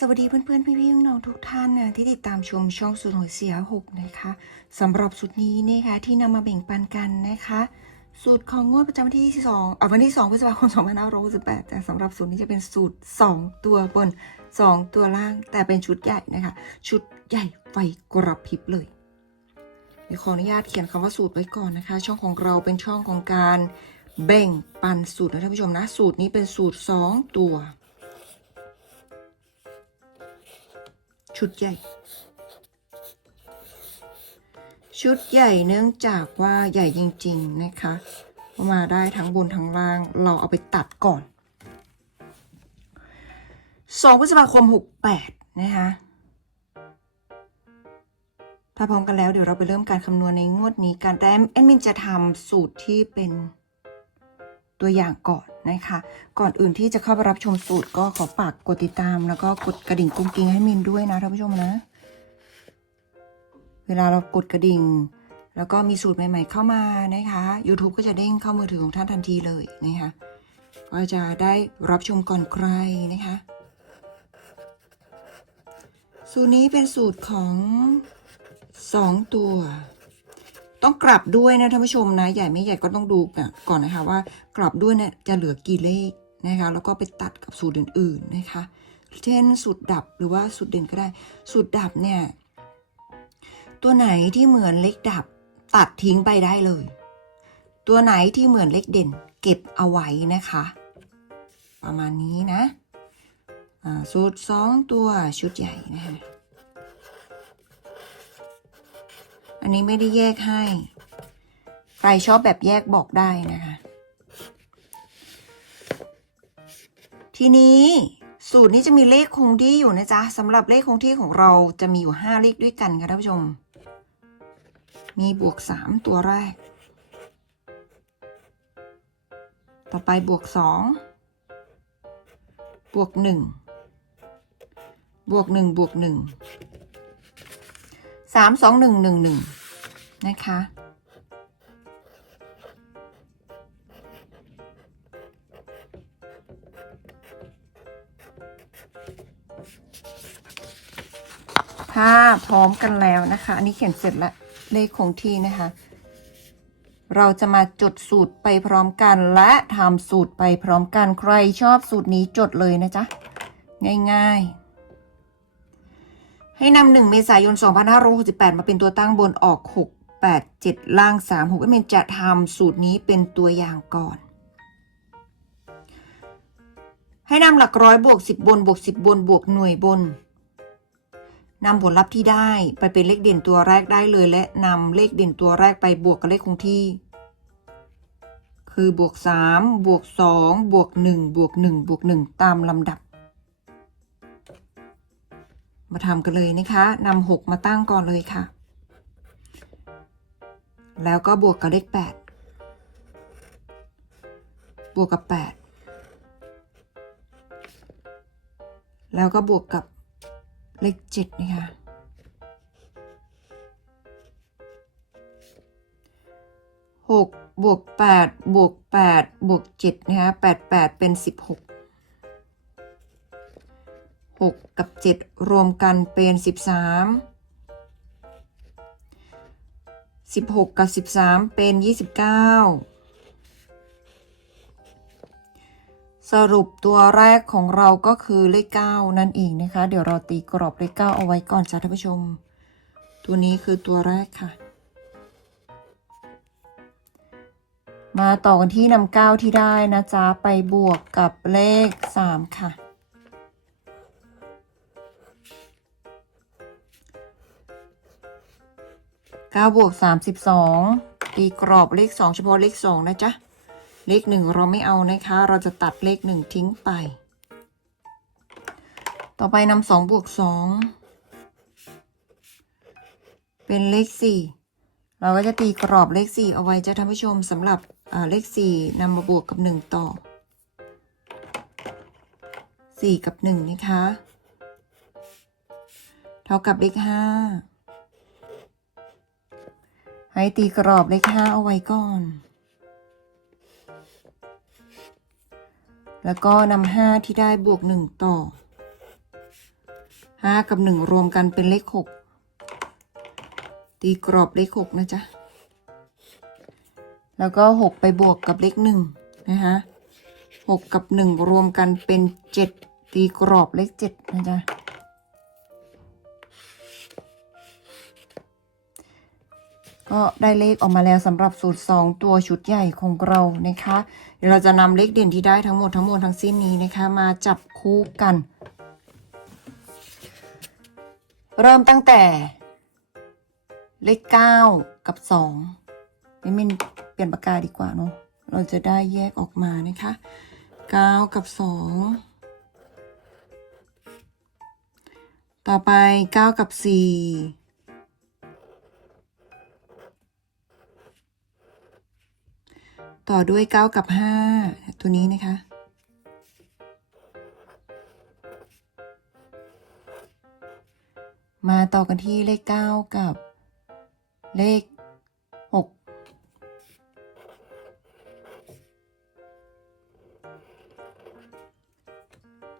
สวัสดีเพื่อนๆ พี่ๆน้องๆทุกท่านนะที่ติดตามชมช่องสูตรหวเสียหกนะคะสำหรับสูตรนี้นะคะที่นำมาแบ่งปันกันนะคะ สูตรของงวดประจำวันที่ 2อะวันที่ 2พฤษภาคม2568แต่สำหรับสูตรนี้จะเป็นสูตร 2 ตัวบน 2 ตัวล่างแต่เป็นชุดใหญ่นะคะ ชุดใหญ่ไฟกระพริบเลยเดี๋ยวขออนุญาตเขียนคำว่าสูตรไว้ก่อนนะคะ ช่องของเราเป็นช่องของการแบ่งปันสูตรนะท่านผู้ชมนะสูตรนี้เป็นสูตร 2 ตัว ชุดใหญ่ ชุดใหญ่เนื่องจากว่าใหญ่จริง ๆ นะคะ มาได้ทั้งบนทั้งล่าง เราเอาไปตัดก่อน 2 พฤษภาคม 68 นะคะถ้าพร้อมกันแล้วเดี๋ยวเราไปเริ่มการคำนวณในงวดนี้การแต่แอดมินจะทำสูตรที่เป็นตัวอย่างก่อน นะคะ ก่อนอื่นที่จะเข้าไปรับชมสูตรก็ขอฝากกดติดตาม แล้วก็กดกระดิ่งกุ้งกิ้งให้มินด้วยนะท่านผู้ชมนะ เวลาเรากดกระดิ่ง แล้วก็มีสูตรใหม่ ๆ เข้ามานะคะ YouTube ก็จะเด้งเข้ามือถือของท่านทันทีเลยนะคะก็จะได้รับชมก่อนใครนะคะ สูตรนี้เป็นสูตรของ 2 ตัว ต้องกลับด้วยนะท่านผู้ชมนะ ใหญ่ไม่ใหญ่ก็ต้องดูก่อนนะคะว่ากลับด้วยเนี่ยจะเหลือกี่เลขนะคะแล้วก็ไปตัดกับสูตรอื่นๆนะคะเช่นสูตรดับหรือว่าสูตรเด่นก็ได้สูตรดับเนี่ยตัวไหนที่เหมือนเลขดับตัดทิ้งไปได้เลย ตัวไหนที่เหมือนเลขเด่น เก็บเอาไว้นะคะ ประมาณนี้นะอ่าสูตรสองตัวชุดใหญ่นะคะ อันนี้ไม่ได้แยกให้ ใครชอบแบบแยกบอกได้นะคะ ทีนี้สูตรนี้จะมีเลขคงที่อยู่นะจ๊ะสำหรับเลขคงที่ของเราจะมีอยู่ 5 เลขด้วยกันค่ะท่านผู้ชม มีบวก 3 ตัวแรก ต่อไปบวก 2 บวก 1 บวก 1 บวก 1 สามสองหนึ่งหนึ่งหนึ่งนะคะถ้าพร้อมกันแล้วนะคะ อันนี้เขียนเสร็จแล้วเลขคงที่นะคะ เราจะมาจดสูตรไปพร้อมกันและทำสูตรไปพร้อมกันใครชอบสูตรนี้จดเลยนะจ๊ะ ง่ายๆ ให้นำหนึ่งเมษายน 2568 มาเป็นตัวตั้งบนออก 6 8 7 ล่าง 3 6เมนจะทำสูตรนี้เป็นตัวอย่างก่อน ให้นำหลักร้อยบวก 10 บนบวก 10 บนบวกหน่วยบนนำผลลัพธ์ที่ได้ไปเป็นเลขเด่นตัวแรกได้เลย และนำเลขเด่นตัวแรกไปบวกกับเลขคงที่ คือบวก 3 บวก 2 บวก 1 บวก 1 บวก 1 ตามลำดับ มาทำกันเลยนะคะนำหกมาตั้งก่อนเลยค่ะ แล้วก็บวกกับเลขแปดบวกกับแปดแล้วก็บวกกับเลขเจ็ดนะคะหกบวกแปดบวกแปดบวกเจ็ดนะคะแปดแปดเป็นสิบหก หกกับเจ็ดรวมกันเป็นสิบสามสิบหกกับสิบสามเป็นยี่สิบเก้าสรุปตัวแรกของเราก็คือเลขเก้านั่นเองนะคะ เดี๋ยวเราตีกรอบเลขเก้าเอาไว้ก่อนจ้ะท่านผู้ชม ตัวนี้คือตัวแรกค่ะ มาต่อกันที่นำเก้าที่ได้นะจ๊ะ ไปบวกกับเลขสามค่ะ เก้าบวกสามสิบสองตีกรอบเลขสองเฉพาะเลขสองนะจ๊ะ เลขหนึ่งเราไม่เอานะคะ เราจะตัดเลขหนึ่งทิ้งไป ต่อไปนำสองบวกสองเป็นเลขสี่เราก็จะตีกรอบเลขสี่เอาไว้จะท่านผู้ชมสำหรับอ่าเลขสี่นำมาบวกกับหนึ่งต่อสี่กับหนึ่งนะคะ เท่ากับเลขห้า ให้ตีกรอบเลขห้าเอาไว้ก่อน แล้วก็นำห้าที่ได้บวกหนึ่งต่อห้ากับหนึ่งรวมกันเป็นเลขหกตีกรอบเลขหกนะจ๊ะ แล้วก็หกไปบวกกับเลขหนึ่งนะคะหกกับหนึ่งรวมกันเป็นเจ็ดตีกรอบเลขเจ็ดนะจ๊ะ ก็ได้เลขออกมาแล้วสำหรับสูตร 2 ตัวชุดใหญ่ของเรานะคะ เดี๋ยวเราจะนำเลขเด่นที่ได้ทั้งหมดทั้งมวลทั้งสิ้นนี้นะคะ มาจับคู่กัน เริ่มตั้งแต่ เลข 9 กับ2นี่มินเปลี่ยนปากกาดีกว่าเนาะเราจะได้แยกออกมานะคะ 9 กับ 2 ต่อไป 9 กับ 4 ต่อด้วย 9 กับ 5 ตัวนี้นะคะ มาต่อกันที่เลข 9 กับ เลข 6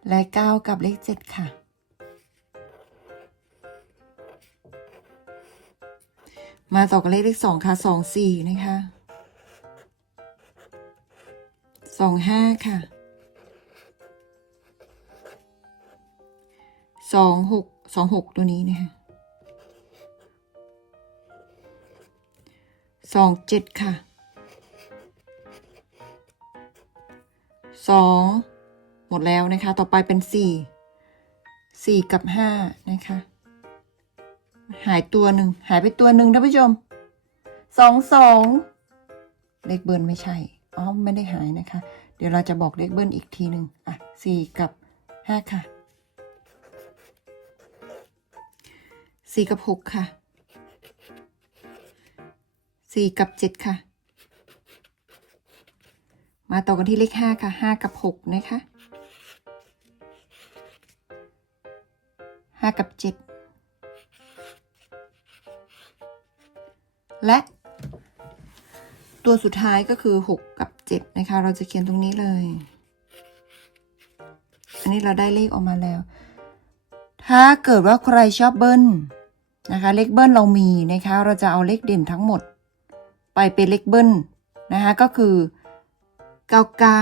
และ 9 กับเลข 7 ค่ะมาต่อกันเลขเลข2ค่ะ2 4นะคะ ห้าค่ะสองหกสองหกตัวนี้นะคะสองเจ็ดค่ะสองหมดแล้วนะคะ ต่อไปเป็นสี่สี่กับห้านะคะ หายตัวหนึ่งหายไปตัวหนึ่งท่านผู้ชมสองสองเลขเบิร์นไม่ใช่ อ๋อ ไม่ได้หายนะคะ เดี๋ยวเราจะบอกเลขเบิ้ลอีกทีหนึ่งอะสี่กับห้าค่ะสี่กับหกค่ะสี่กับเจ็ดค่ะ มาต่อกันที่เลขห้าค่ะห้ากับหกนะคะห้ากับเจ็ดและตัวสุดท้ายก็คือ 6 กับ 7 นะคะ เราจะเขียนตรงนี้เลย อันนี้เราได้เลขออกมาแล้ว ถ้าเกิดว่าใครชอบเบิ้ลนะคะ เลขเบิ้ลเรามีนะคะ เราจะเอาเลขเด่นทั้งหมด ไปเป็นเลขเบิ้ลนะคะ ก็คือ 99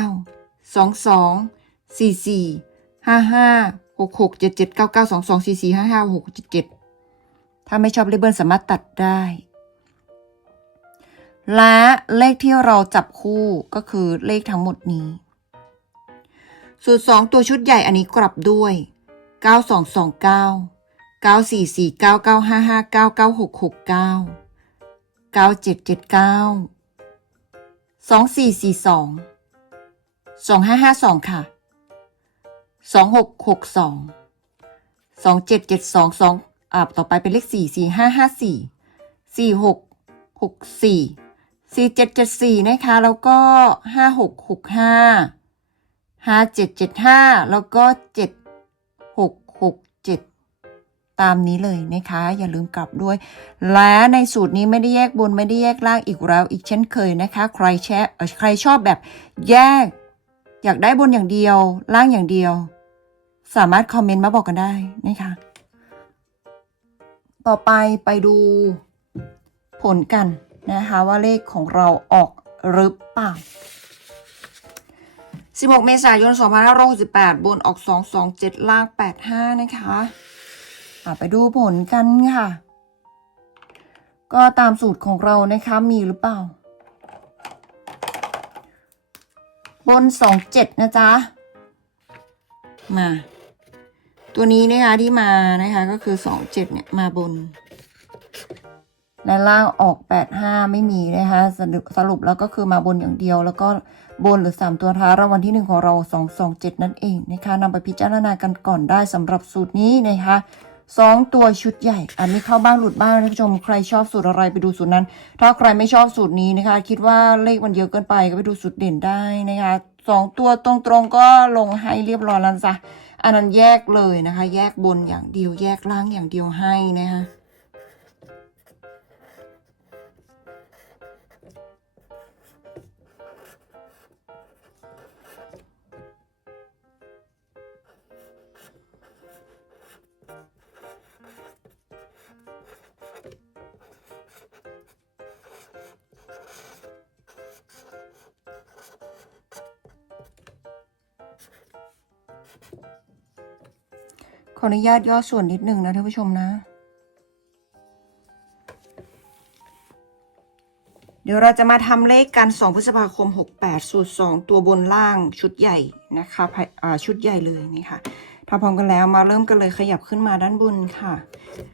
22 44 55 66 77 99 22 44 55 66 77ถ้าไม่ชอบเลขเบิ้ลสามารถตัดได้ และเลขที่เราจับคู่ก็คือเลขทั้งหมดนี้ สูตร 2 ตัวชุดใหญ่อันนี้กลับด้วย 9229 9449 955 99669 9779 2442 2552 ค่ะ 2662 2772 2อ่าต่อไปเป็นเลข 4 4554 46 64 สี่เจ็ดเจ็ดสี่นะคะ แล้วก็ห้าหกหกห้าห้าเจ็ดเจ็ดห้าแล้วก็เจ็ดหกหกเจ็ดตามนี้เลยนะคะ อย่าลืมกลับด้วย และในสูตรนี้ไม่ได้แยกบนไม่ได้แยกล่างอีกแล้วอีกเช่นเคยนะคะ ใครแชร์ใครชอบแบบแยก อยากได้บนอย่างเดียว ล่างอย่างเดียว สามารถคอมเมนต์มาบอกกันได้นะคะ ต่อไปไปดูผลกัน นะคะว่าเลขของเราออกหรือเปล่า 16 เมษายน 2568 บนออก 227 ล่าง 85 นะคะอะไปดูผลกันค่ะ ก็ตามสูตรของเรานะคะมีหรือเปล่า บน 27 นะจ๊ะ มา ตัวนี้นะคะที่มานะคะก็คือ 27 เนี่ยมาบน และล่างออก 85 ไม่มีนะคะสรุปสรุปแล้วก็คือมาบนอย่างเดียว แล้วก็บนหรือ 3 ตัวท้ายรางวัลที่ 1 ของเรา 227 นั่นเองนะคะนำไปพิจารณากันก่อนได้สำหรับสูตรนี้นะคะสองตัวชุดใหญ่อาจมีเข้าบ้างหลุดบ้างนะท่านผู้ชมใครชอบสูตรอะไรไปดูสูตรนั้น ถ้าใครไม่ชอบสูตรนี้นะคะ คิดว่าเลขมันเยอะเกินไปก็ไปดูสูตรเด่นได้นะคะสองตัวตรงๆก็ลงให้เรียบร้อยแล้วจ้ะอันนั้นแยกเลยนะคะ แยกบนอย่างเดียวแยกล่างอย่างเดียวให้นะคะ ขออนุญาตย่อส่วนนิดหนึ่งนะท่านผู้ชมนะ เดี๋ยวเราจะมาทำเลขกัน 2 พฤษภาคม 68 สูตร 2 ตัวบนล่างชุดใหญ่นะคะชุดใหญ่เลยนี่ค่ะถ้าพร้อมกันแล้วมาเริ่มกันเลยขยับขึ้นมาด้านบนค่ะ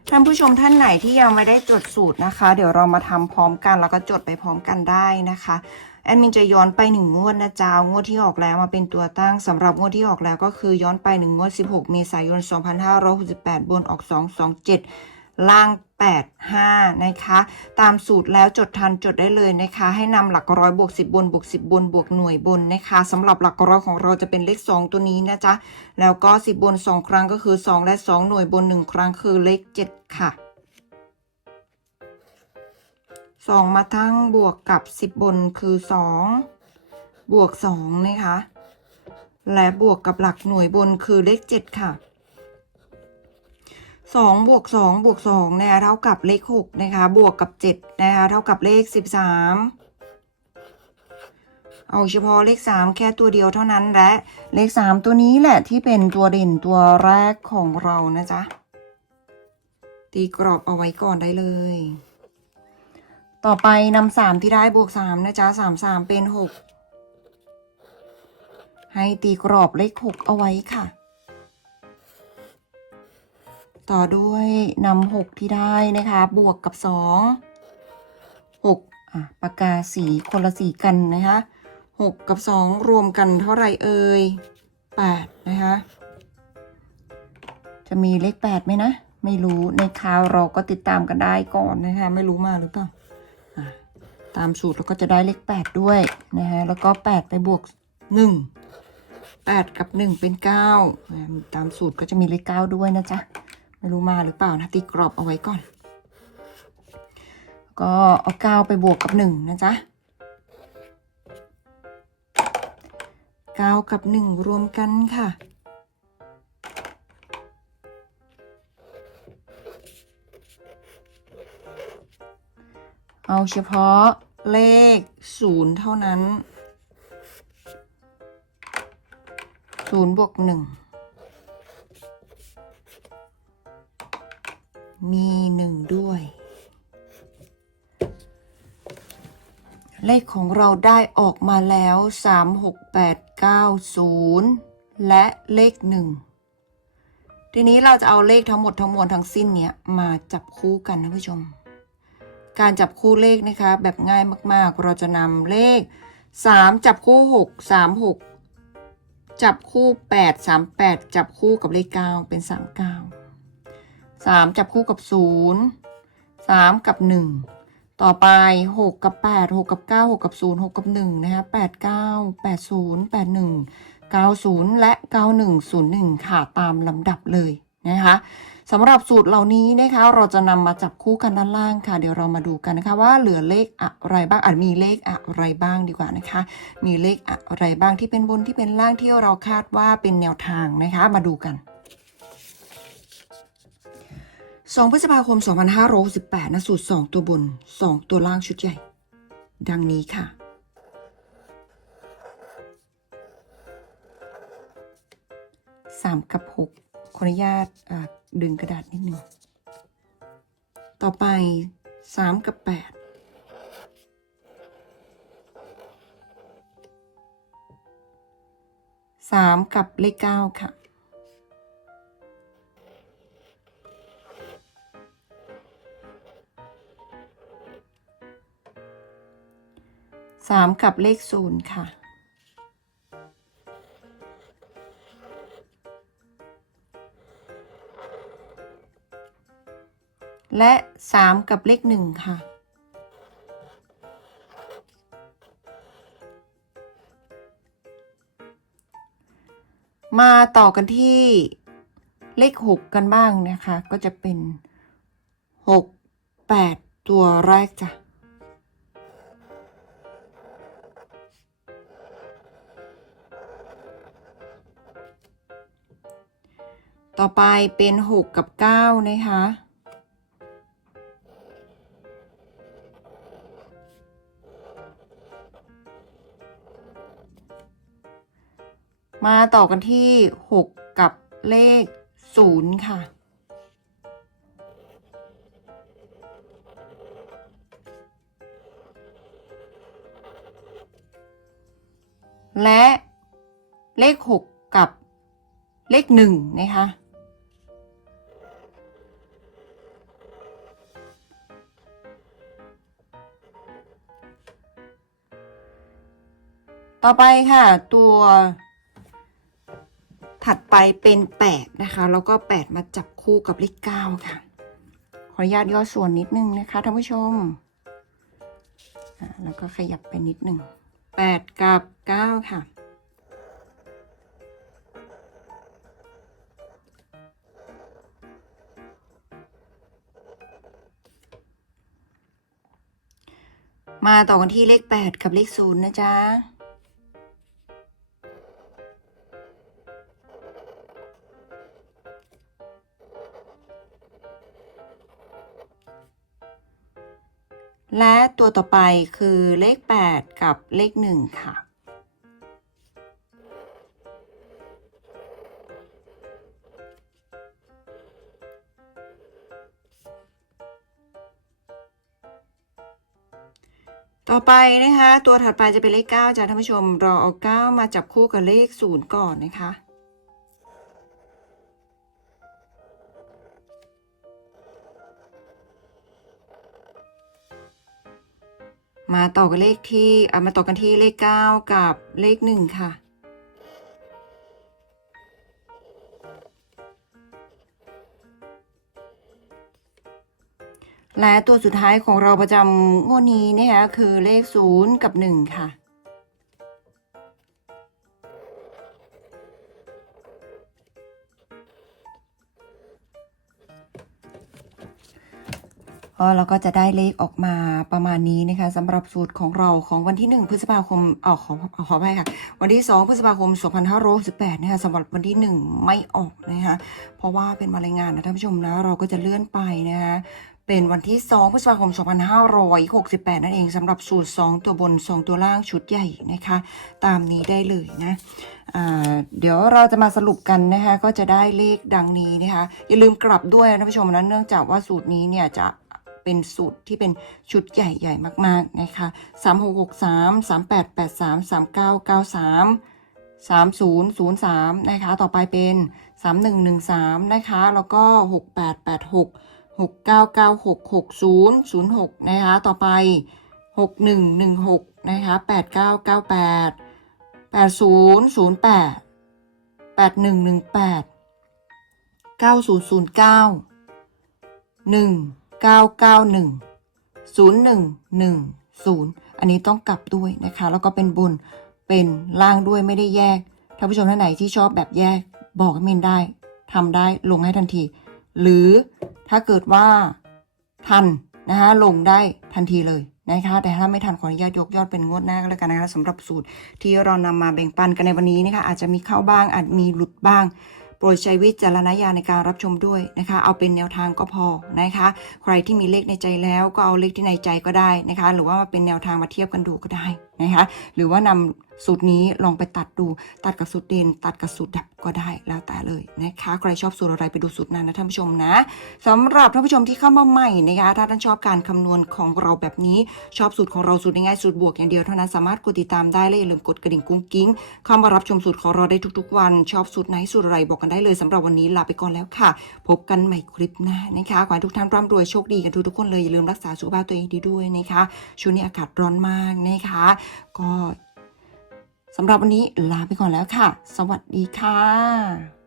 ท่านผู้ชมท่านไหนที่ยังไม่ได้จดสูตรนะคะ เดี๋ยวเรามาทำพร้อมกันแล้วก็จดไปพร้อมกันได้นะคะ แอดมินจะย้อนไปหนึ่งงวดนะจ๊ะงวดที่ออกแล้วมาเป็นตัวตั้งสำหรับงวดที่ออกแล้วก็คือย้อนไปหนึ่งงวด 16 เมษายน 2568 บนออก 227 ล่าง 85 นะคะ ตามสูตรแล้วจดทันจดได้เลยนะคะ ให้นำหลักร้อยบวก 10 บนบวก 10 บนบวกหน่วยบนนะคะสำหรับหลักร้อยของเราจะเป็นเลข 2 ตัวนี้นะจ๊ะแล้วก็ 10 บน 2 ครั้งก็คือ 2 และ 2 หน่วยบน 1 ครั้งคือเลข 7 ค่ะ สองมาทั้งบวกกับสิบบนคือสองบวกสองนะคะ และบวกกับหลักหน่วยบนคือเลขเจ็ดค่ะสองบวกสองบวกสองนะคะเท่ากับเลขหกนะคะ บวกกับเจ็ดนะคะ เท่ากับเลขสิบสามเอาเฉพาะเลขสามแค่ตัวเดียวเท่านั้นและเลขสามตัวนี้แหละที่เป็นตัวเด่นตัวแรกของเรานะจ๊ะตีกรอบเอาไว้ก่อนได้เลย ต่อไปนำสามที่ได้บวกสามนะจ๊ะสามสามเป็นหกให้ตีกรอบเลขหกเอาไว้ค่ะ ต่อด้วยนำหกที่ได้นะคะ บวกกับสองหกอะปากกาสีคนละสีกันนะคะหกกับสองรวมกันเท่าไหร่เอ่ยแปดนะคะ จะมีเลขแปดไหมนะ ไม่รู้ในคราวเราก็ติดตามกันได้ก่อนนะคะ ไม่รู้มาหรือเปล่า ตามสูตรเราก็จะได้เลขแปดด้วยนะฮะแล้วก็แปดไปบวกหนึ่งแปดกับหนึ่งเป็นเก้าตามสูตรก็จะมีเลขเก้าด้วยนะจ๊ะไม่รู้มาหรือเปล่านะตีกรอบเอาไว้ก่อน ก็เอาเก้าไปบวกกับหนึ่งนะจ๊ะเก้ากับหนึ่งรวมกันค่ะ เอาเฉพาะเลขศูนย์เท่านั้นศูนย์บวกหนึ่งมีหนึ่งด้วย เลขของเราได้ออกมาแล้วสามหกแปดเก้าศูนย์และเลขหนึ่งทีนี้เราจะเอาเลขทั้งหมดทั้งมวลทั้งสิ้นเนี้ยมาจับคู่กันนะผู้ชม การจับคู่เลขนะคะ แบบง่ายมากๆ เราจะนำเลข 3 จับคู่ 6 3 6 จับคู่ 8 3 8 จับคู่กับเลข 9 เป็น 3 9 3 จับคู่กับ 0 3 กับ 1 ต่อไป 6 กับ 8 6 กับ 9 6 กับ 0 6 กับ1นะคะ8 9 8 0 8 1 9 0 และ 91 01 ค่ะ ตามลำดับเลยนะคะ สำหรับสูตรเหล่านี้นะคะเราจะนำมาจับคู่กันด้านล่างค่ะ เดี๋ยวเรามาดูกันนะคะว่าเหลือเลขอะไรบ้างอาจมีเลขอะไรบ้างดีกว่านะคะ มีเลขอะไรบ้างที่เป็นบนที่เป็นล่างที่เราคาดว่าเป็นแนวทางนะคะ มาดูกัน2พฤษภาคม 2568นะสูตร 2 ตัวบน 2 ตัวล่างชุดใหญ่ ดังนี้ค่ะ 3 กับ 6 ขออนุญาตอ่า ดึงกระดาษนิดหนึ่ง ต่อไป3กับ8 3กับเลข9ค่ะ สามกับเลขศูนย์ค่ะ และ 3 กับเลข 1 ค่ะ มาต่อกันที่เลข 6 กันบ้างนะคะ ก็จะเป็น 6 8 ตัวแรกจ้ะต่อไปเป็น 6 กับ 9 นะคะ มาต่อกันที่ 6 กับเลข 0 ค่ะ และเลข 6 กับเลข 1 นะคะต่อไปค่ะ ตัว ถัดไปเป็น 8 นะคะ แล้วก็ 8 มาจับคู่กับเลข9ค่ะ ขออนุญาตย่อส่วนนิดนึงนะคะท่านผู้ชม แล้วก็ขยับไปนิดหนึ่ง 8 กับ 9 ค่ะมาต่อกันที่เลข 8 กับเลข0นะจ๊ะ และตัวต่อไปคือเลข 8 กับเลข 1 ค่ะ ต่อไปนะคะ ตัวถัดไปจะเป็นเลข 9จ้ะท่านผู้ชมเราเอา 9 มาจับคู่กับเลข 0 ก่อนนะคะ มาต่อกันเลขที่อะมาต่อกันที่เลข 9 กับเลข 1 ค่ะ และตัวสุดท้ายของเราประจำงวดนี้นะคะคือเลข 0 กับ 1 ค่ะ ก็เราก็จะได้เลขออกมาประมาณนี้นะคะสำหรับสูตรของเราของวันที่ 1 พฤษภาคมเออขอขอไปค่ะ วันที่ 2 พฤษภาคม 2568นะคะสำหรับวันที่ 1 ไม่ออกนะคะเพราะว่าเป็นวันรายงานนะท่านผู้ชมนะเราก็จะเลื่อนไปนะคะเป็นวันที่ 2 พฤษภาคม 2568 นั่นเองสำหรับสูตร 2 ตัวบน 2 ตัวล่างชุดใหญ่นะคะ ตามนี้ได้เลยนะเดี๋ยวเราจะมาสรุปกันนะคะ ก็จะได้เลขดังนี้นะคะ อย่าลืมกลับด้วยนะท่านผู้ชมนะเนื่องจากว่าสูตรนี้เนี่ยจะ เป็นสูตรที่เป็นชุดใหญ่ใหญ่มากๆนะคะ3 6 6 3 3 8 8 3 3 9 9 3 3 0 0 3นะคะ ต่อไปเป็น3 1 1 3นะคะ แล้วก็6 8 8 6 6 9 9 6 6 0 0 6นะคะ ต่อไป6 1 1 6นะคะ8 9 9 8 8 0 0 8 8 1 1 8 9 0 0 9หนึ่งเก้าเก้าหนึ่งศูนย์หนึ่งหนึ่ง ศูนย์อันนี้ต้องกลับด้วยนะคะ แล้วก็เป็นบนเป็นล่างด้วยไม่ได้แยกท่านผู้ชมท่านไหนที่ชอบแบบแยกบอกให้เมนได้ทำได้ลงให้ทันที หรือถ้าเกิดว่าทันนะคะลงได้ทันทีเลยนะคะแต่ถ้าไม่ทันขออนุญาตยกยอดเป็นงวดหน้าก็แล้วกันนะคะสำหรับสูตรที่เรานำมาแบ่งปันกันในวันนี้นะคะอาจจะมีเข้าบ้างอาจมีหลุดบ้าง โปรดใช้วิจารณญาณในการรับชมด้วยนะคะ เอาเป็นแนวทางก็พอนะคะ ใครที่มีเลขในใจแล้วก็เอาเลขที่ในใจก็ได้นะคะ หรือว่ามาเป็นแนวทางมาเทียบกันดูก็ได้ นะคะหรือว่านำสูตรนี้ลองไปตัดดูตัดกับสูตรเด่นตัดกับสูตรดับก็ได้แล้วแต่เลยนะคะใครชอบสูตรอะไรไปดูสูตรนั้นนะท่านผู้ชมนะสำหรับท่านผู้ชมที่เข้ามาใหม่นะคะถ้าท่านชอบการคำนวณของเราแบบนี้ชอบสูตรของเราสูตรง่ายๆสูตรบวกอย่างเดียวเท่านั้นสามารถกดติดตามได้และอย่าลืมกดกระดิ่งกุ้งกิ้งเข้ามารับชมสูตรของเราได้ทุกๆ วันชอบสูตรไหนสูตรอะไรบอกกันได้เลยสำหรับวันนี้ลาไปก่อนแล้วค่ะ พบกันใหม่คลิปหน้านะคะขอให้ทุกท่านร่ำรวยโชคดีกันทุกๆคนเลยอย่าลืมรักษาสุขภาพตัวเองดีด้วยนะคะช่วงนี้อากาศร้อนมากนะคะก็สำหรับวันนี้ลาไปก่อนแล้วค่ะ สวัสดีค่ะ